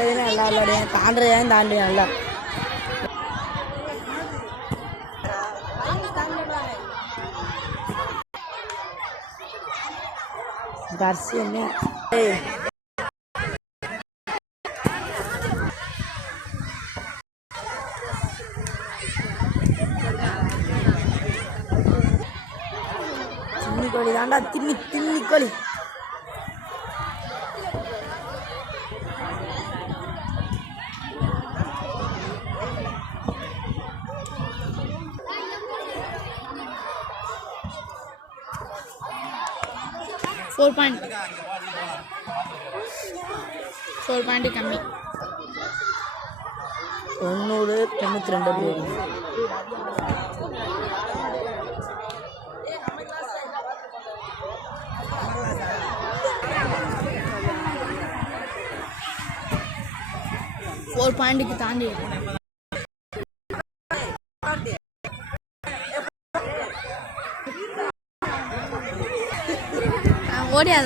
தாண்டறதுன்னு நல்லா விளையாடுவேன், தாண்டுறதையும் தாண்டுவேன் நல்லா. அரிசி என்ன தின்னி கோழி தாண்டா, தின்னி கோழி. फोर पॉइंट कमी 992 4 पॉइंट की तांडी ओडिया